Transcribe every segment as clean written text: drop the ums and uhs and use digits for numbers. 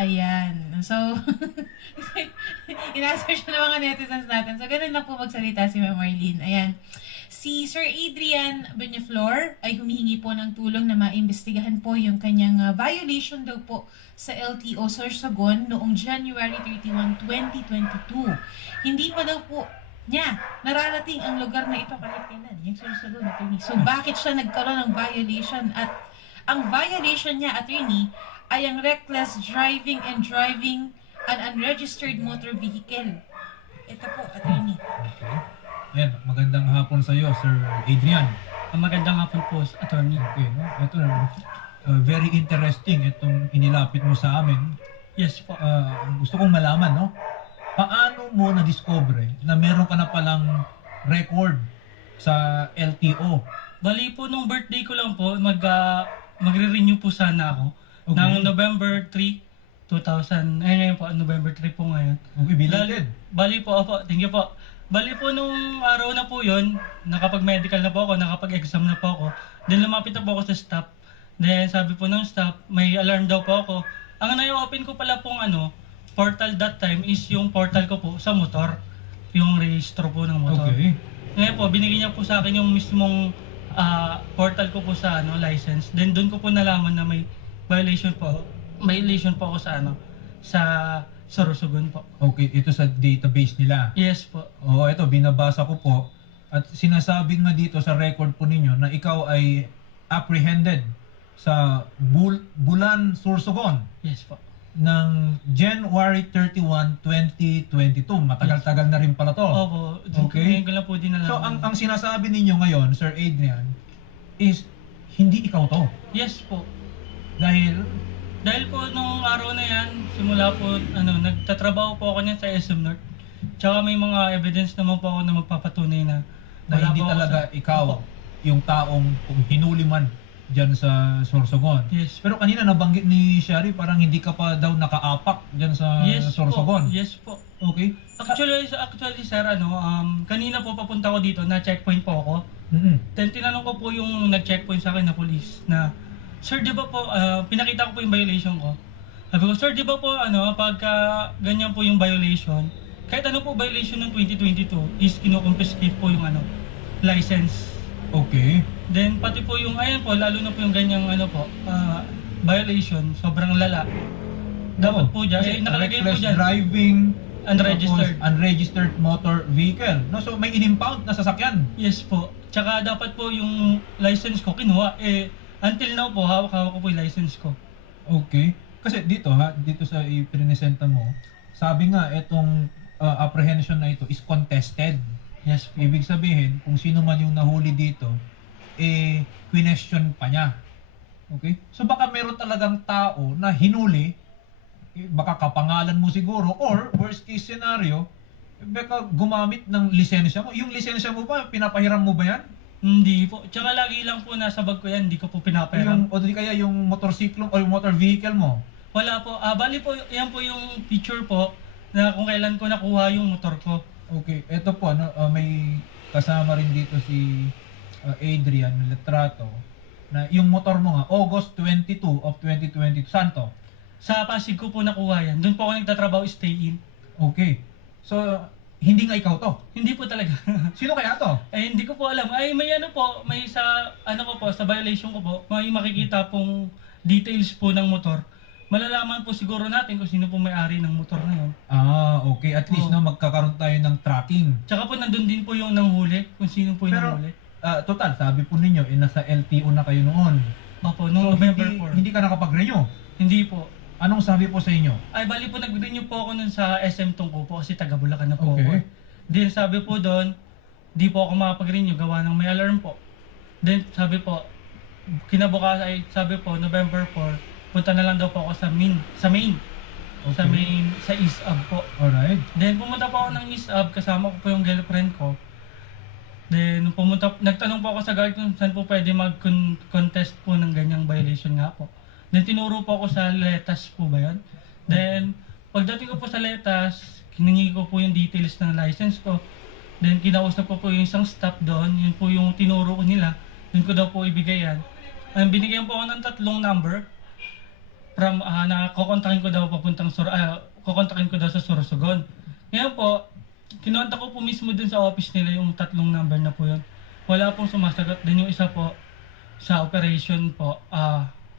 Ayan. So, inaasar siya ng mga netizens natin. So, ganun na po magsalita si Ma'am Marlene. Ayan. Si Sir Adrian Benyaflor ay humihingi po ng tulong na maimbestigahan po yung kanyang violation daw po sa LTO Sorsogon noong January 31, 2022. Hindi pa daw po niya nararating ang lugar na ito kahit kailan, yung Sorsogon, attorney. So, bakit siya nagkaroon ng violation? At ang violation niya, attorney, ay ang reckless driving and driving an unregistered motor vehicle. Ito po, attorney. Okay. Yan, magandang hapon sa iyo, Sir Adrian. Magandang hapon po, attorney. Okay, no? Ito, very interesting itong inilapit mo sa amin. Yes po. Gusto kong malaman, no? Paano mo na-discover na meron ka na palang record sa LTO? Bali po nung birthday ko lang po, magre-renew po sana ako. Okay. Ng November 3, 2000. Ngayon po, November 3 po ngayon. Okay, belated. Bali po, opo, thank you po. Bali po nung araw na po yun, nakapag-medical na po ako, nakapag-exam na po ako. Then lumapit na po ako sa staff. Then sabi po ng staff, may alarm daw po ako. Ang na-open ko pala pong portal that time is yung portal ko po sa motor. Yung registro po ng motor. Okay. Ngayon po, binigyan niya po sa akin yung mismong portal ko po sa license. Then doon ko po nalaman na may violation po ako sa Sorsogon po. Okay, ito sa database nila. Yes po. Oo, ito, binabasa ko po. At sinasabi nga dito sa record po ninyo na ikaw ay apprehended sa Bulan, Sorsogon Yes po. ng January 31, 2022. Matagal-tagal na rin pala to. Opo. Okay. Ngayon ko lang po din nalaman. So, ang sinasabi ninyo ngayon, Sir Adrian, is hindi ikaw to. Yes po. Dahil Po nung araw na yan, simula po nagtatrabaho po ako niyan sa SM North. Tsaka may mga evidence naman po ako na magpapatunay na wala hindi po ako talaga ikaw Opo. yung taong kung hinuli man dyan sa Sorsogon. Yes. Pero kanina nabanggit ni Shari parang hindi ka pa daw nakaapak dyan sa Yes Sorsogon. po. Yes po. Okay? Actually sir, kanina po papunta ko dito, na checkpoint po ako. Mm-hmm. Then tinanong ko po yung nag-checkpoint sa akin na police na, "Sir, di ba po, pinakita ko po yung violation ko." Sabi ko, "Sir, di ba po, pagka ganyan po yung violation, kahit ano po violation ng 2022 is kino-confiscate po yung license." Okay. Then pati po yung, ayan po, lalo na po yung ganyang violation, sobrang lala. Dapat po dyan, nakalagay po Reckless dyan, driving, unregistered. tapos unregistered motor vehicle. No, so may inimpound na sasakyan. Yes po. Tsaka dapat po yung license ko kinuha. Until now po, hawak-hawak ko po yung license ko. Okay. Kasi dito sa ipinesenta mo, sabi nga itong apprehension na ito is contested. Yes po. Ibig sabihin, kung sino man yung nahuli dito, question pa niya. Okay? So baka meron talagang tao na hinuli, baka kapangalan mo siguro, or worst case scenario, baka gumamit ng lisensya mo. Yung lisensya mo ba, pinapahiram mo ba yan? Hindi po. Tsaka lagi lang po nasa bag ko yan, hindi ko po pinapahiram. O di kaya yung motorsiklo o yung motor vehicle mo? Wala po. Bali po, yan po yung picture po na kung kailan ko nakuha yung motor ko. Okay, eto po, may kasama rin dito si Adrian Letrato na yung motor mo nga, August 22 of 2022. Saan to? Sa Pasig ko po nakuha yan. Doon po ako nagtatrabaho, stay in. Okay. So, hindi nga ikaw to. Hindi po talaga. Sino kaya to? Hindi ko po alam. May sa violation ko po, may makikita pong details po ng motor. Malalaman po siguro natin kung sino po may-ari ng motor na yun. Okay. At least Oo. magkakaroon tayo ng tracking. Tsaka po nandun din po yung nanghuli, kung sino po yung Pero, nanghuli. total, sabi po ninyo, nasa LTO na kayo noon. Opo, noong November 4. Hindi ka nakapag-renew. Hindi po. Anong sabi po sa inyo? Ay, bali po nag-renew po ako nun sa SM Tungko po kasi taga Bulacan na po Okay. ako. Then sabi po doon, di po ako makapag-renew, gawa ng may alarm po. Then sabi po, sabi po, November 4, punta na lang daw po ako sa main. Okay. Sa East Ab po. Alright. Then pumunta po ako ng East Ab, kasama ko po yung girlfriend ko. Then nagtanong po ako sa guard kung saan po pwede mag-contest po ng ganyang violation nga po. Then tinuro po ako sa Letas po ba yun? Then pagdating ko po sa Letas, hiningi ko po yung details ng license ko. Then kinausap ko po yung isang staff doon, yun po yung tinuro ko nila. Yun ko daw po ibigay yan. Binigyan po ako ng 3 number na kukontakin ko daw kukontakin ko daw sa Sorsogon. Ngayon po, kinontak ko po mismo dun sa office nila yung 3 number na po yun. Wala pong sumasagot. Then yung isa po, sa operation po,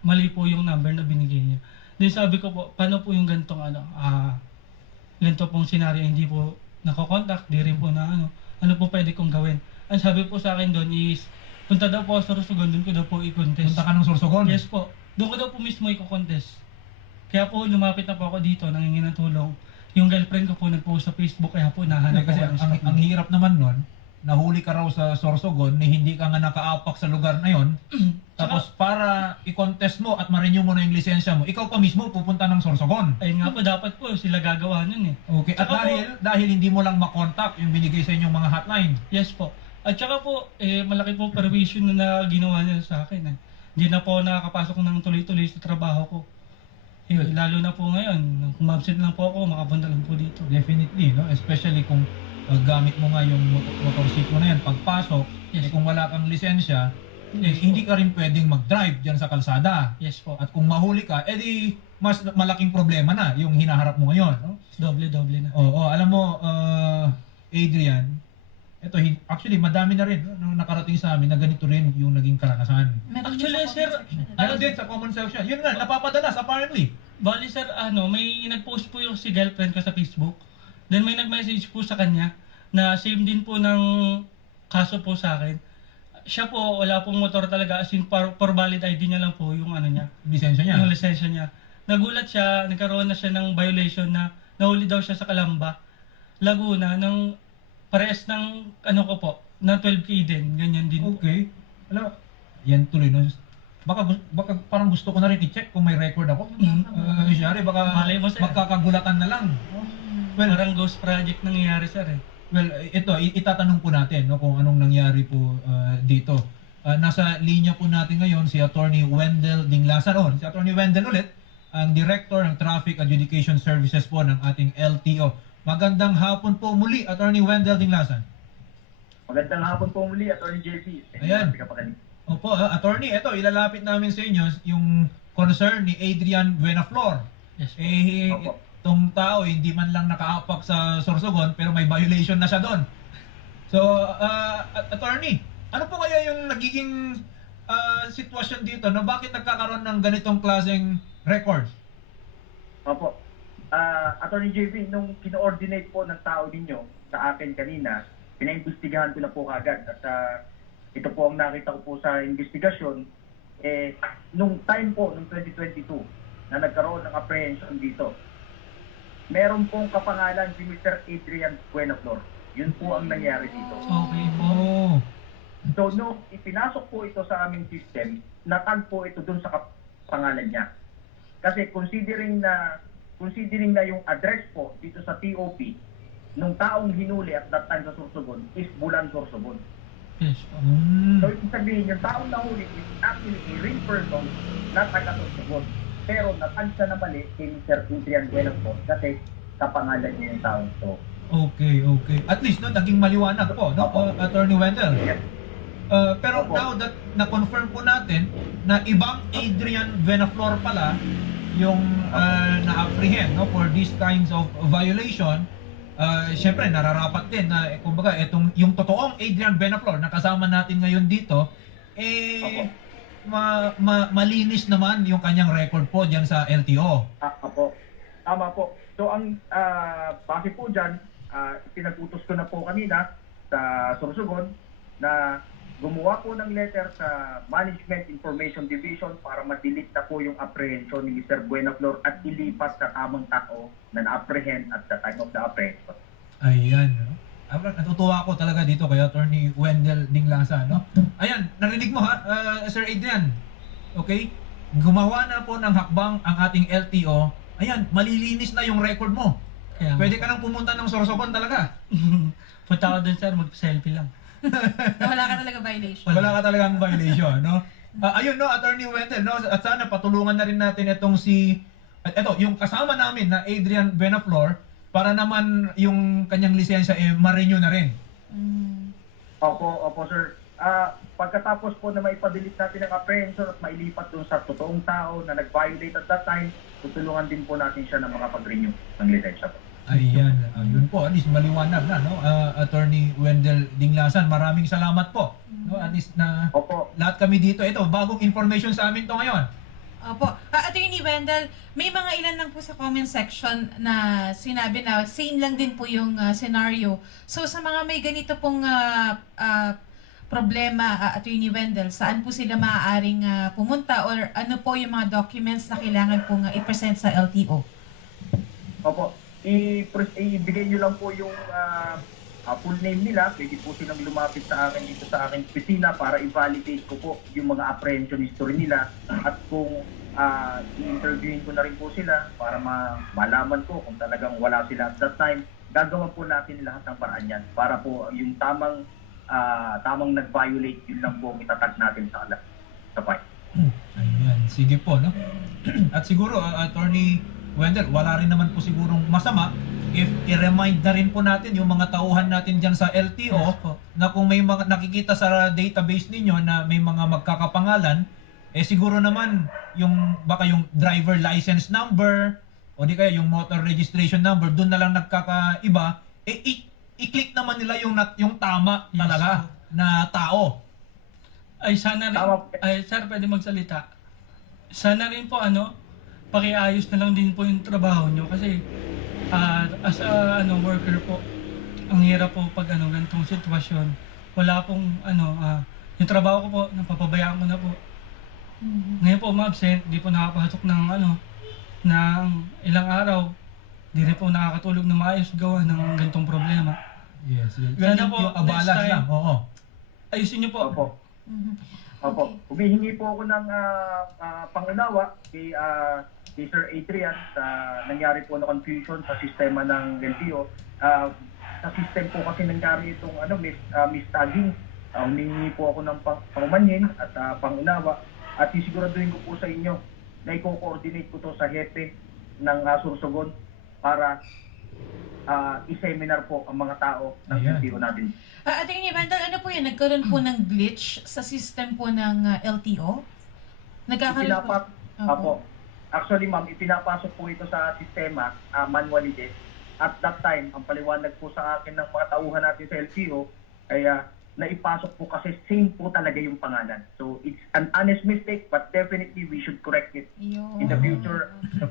mali po yung number na binigay niya. Then sabi ko po, paano po yung ganitong ganito pong senaryo, hindi po nakokontak, di rin po na ano po pwede kong gawin. Ang sabi po sa akin doon is, punta daw po sa Sorsogon, doon ko daw po i-contest. Punta ka ng Sorsogon? Yes po. Doon ko daw po mismo i-contest. Kaya po lumapit na po ako dito, nangingi ng tulong. Yung girlfriend ko po nag-post sa Facebook, kaya po nahanap Kasi ko ng stock. ang hirap naman nun, nahuli ka raw sa Sorsogon, na hindi ka nga nakaapak sa lugar na yon. Tapos para i-contest mo at ma-renew mo na yung lisensya mo, ikaw pa mismo pupunta ng Sorsogon. Ayun nga po, dapat po sila gagawa nun eh. Okay, at Tsaka dahil hindi mo lang makontak yung binigay sa inyong mga hotline. Yes po. At saka po, malaki po permission na ginawa nila sa akin. Hindi na po nakakapasok ng tuloy-tuloy sa trabaho ko. Lalo na po ngayon, kung absent lang po ako, makapunta lang po dito. Definitely, no? Especially kung gamit mo nga yung motorsiklo na yan, pagpasok, Yes. kung wala kang lisensya, Yes po. hindi ka rin pwedeng mag-drive dyan sa kalsada. Yes po. At kung mahuli ka, edi mas malaking problema na yung hinaharap mo ngayon. No? Doble-doble na. Oo, alam mo, Adrian, ito, actually, madami na rin no, nakarating sa amin na ganito rin yung naging karanasan. Meron Actually, din sa sir, comment section. Meron din sa common section. Yun nga, napapadalas apparently. Bali sir, may nag-post po yung si girlfriend ko sa Facebook. Then may nag-message po sa kanya na same din po ng kaso po sa akin. Siya po, wala pong motor talaga, as in for valid ID niya lang po yung niya, Lisensya niya. yung lisensya niya. Nagulat siya, nagkaroon na siya ng violation na nahuli daw siya sa Calamba, Laguna, ng parehas ng ko po, na 12K din, ganyan din po. Okay. Alam, yan tuloy. No? Baka parang gusto ko na rin i-check kung may record ako. Siyari, baka Malay mo, sir. magkakagulatan na lang. Well, Parang ghost project nangyayari sir eh. well, ito, itatanong po natin no, kung anong nangyari po dito. Nasa linya po natin ngayon si Attorney Wendell Dinglasan. Si Attorney Wendell ulit, ang Director ng Traffic Adjudication Services po ng ating LTO. Magandang hapon po muli, Attorney Wendell Dinglasan. Magandang hapon po muli, Atty. JP. Ayan. Opo, Attorney, ito, ilalapit namin sa inyo yung concern ni Adrian Buenaflor. Yes po. Opo. Itong tao, hindi man lang nakaapak sa Sorsogon, pero may violation na siya doon. So, Attorney, ano po kaya yung nagiging sitwasyon dito? No? Bakit nagkakaroon ng ganitong klaseng record? Opo. Atty. JP, nung kino-ordinate po ng tao ninyo sa akin kanina, pinaimbestigahan ko na po kagad. At ito po ang nakita ko po sa investigasyon. Nung time po, nung 2022, na nagkaroon ng apprehension dito, meron pong kapangalan si Mr. Adrian Buenaflor. Yun po ang nangyari dito. Okay po. Oh. So, nung ipinasok po ito sa aming system, natag po ito dun sa pangalan niya. Kasi considering na yung address po dito sa TOP, nung taong hinuli at that time sa Sorsogon is Bulan Sorsogon. Yes po. So, ibig sabihin, yung taong nahuli is actually a real person na taga Sorsogon. Pero natag siya na mali kay Mr. Adrian Buenaflor kasi kapangalan niya yung taong to. Okay. At least, no, naging maliwanag po, no, Attorney Wendell. Yes. Pero Opo. now that na-confirm po natin na ibang Adrian Buenaflor pala yung na-apprehend no, for these kinds of violation, syempre nararapat din na kumbaga yung totoong Adrian Buenaflor na kasama natin ngayon dito, Opo. Malinis naman yung kanyang record po diyan sa LTO. Apo. Tama po. So ang base po dyan, pinag-utos ko na po kanina sa Sorsogon na gumawa po ng letter sa Management Information Division para ma-delete na po yung apprehension ni Mr. Buenaflor at ilipat sa tamang tao na na-apprehend at the time of the apprehension. Ayan. No? Natutuwa ako talaga dito kay Attorney Wendell Dinglasa, no? Ayan, narinig mo ha, Sir Adrian. Okay? Gumawa na po ng hakbang ang ating LTO. Ayan, malilinis na yung record mo. Kaya, Pwede ka nang pumunta ng Sorsogon talaga. punta ako dun sir, mag-selfie lang. Na wala ka talaga violation. Wala ka talagang violation, no? Ayun, no, Attorney Wendell, no? At sana patulungan na rin natin itong yung kasama namin na Adrian Buenaflor para naman yung kanyang lisensya ma-renew na rin. Opo, sir. pagkatapos po na maipadelete natin ang apprehension at mailipat dun sa totoong tao na nag-violate at that time, tutulungan din po natin siya na makapag-renew ng lisensya po. Ayan, yun po, at least maliwanag na, no? Attorney Wendell Dinglasan, maraming salamat po. No? At least na Opo. lahat kami dito, ito, bagong information sa amin to ngayon. Opo. Attorney Wendell, may mga ilan lang po sa comment section na sinabi na same lang din po yung scenario. So sa mga may ganito pong problema, Attorney Wendell, saan po sila maaaring pumunta or ano po yung mga documents na kailangan pong i-present sa LTO? Opo. Ibigay nyo lang po yung full name nila. Pwede po silang lumapit sa akin dito sa aking opisina para i-validate ko po yung mga apprehension history nila. At kung i-interviewin ko na rin po sila para malaman ko kung talagang wala sila at that time, gagawa po natin lahat ng paraan yan para po yung tamang nag-violate, yun lang po ang itatag natin sa file. Ayan, sige po, no? At siguro, Attorney Wendell, wala rin naman po sigurong masama if i-remind na rin po natin yung mga tauhan natin dyan sa LTO Yes po. na kung may mga nakikita sa database ninyo na may mga magkakapangalan, siguro naman baka yung driver license number o di kaya yung motor registration number, doon na lang nagkakaiba, i-click naman nila yung tama Yes talaga na tao. Ay sana rin, Tama po. ay sir, pwede magsalita. Sana rin po pakiayos na lang din po yung trabaho nyo kasi as a worker po, ang hirap po pag ganitong sitwasyon. Wala pong yung trabaho ko po, napapabayaan ko na po. Ngayon po ma-absent, di po nakapasok ng ng ilang araw. Di rin po nakakatulog na maayos gawa ng ganitong problema. Yes, yes. Ganda po, Yung abalas next time. lang, oo. Ayusin nyo po. Opo. Mhm. Opo. Humihingi po ako ng pangunawa kay Sir Adrian sa nangyari po na confusion sa sistema ng LTO. Sa system po kasi nangyari itong mistagging. Humihingi po ako ng paumanhin at pangunawa at sisiguraduhin ko po sa inyo na i-coordinate ko to sa hepe ng Sorsogon para i-seminar po ang mga tao ng Ayan. LTO natin. Attorney Wendell, ano po yun? Nagkaroon po ng glitch sa system po ng LTO? Nagkakaroon po? Apo. Actually, ma'am, ipinapasok po ito sa sistema manually din. At that time, ang paliwanag po sa akin ng mga tauhan natin sa LTO ay naipasok po kasi same po talaga yung pangalan. So, it's an honest mistake but definitely we should correct it Yun. in the future. Sa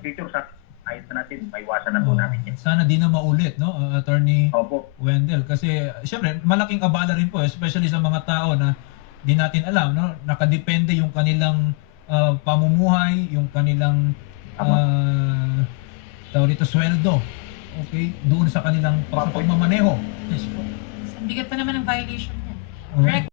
ayos na natin, maiwasan na po natin yan. Sana di na maulit, no, Attorney Opo. Wendell, kasi syempre malaking abala rin po, especially sa mga tao na di natin alam, no, nakadepende yung kanilang pamumuhay, yung kanilang tawag dito, sweldo, okay, doon sa kanilang pagmamaneho. Yes po. Ang bigat pa naman ng violation niya. Okay. Correct.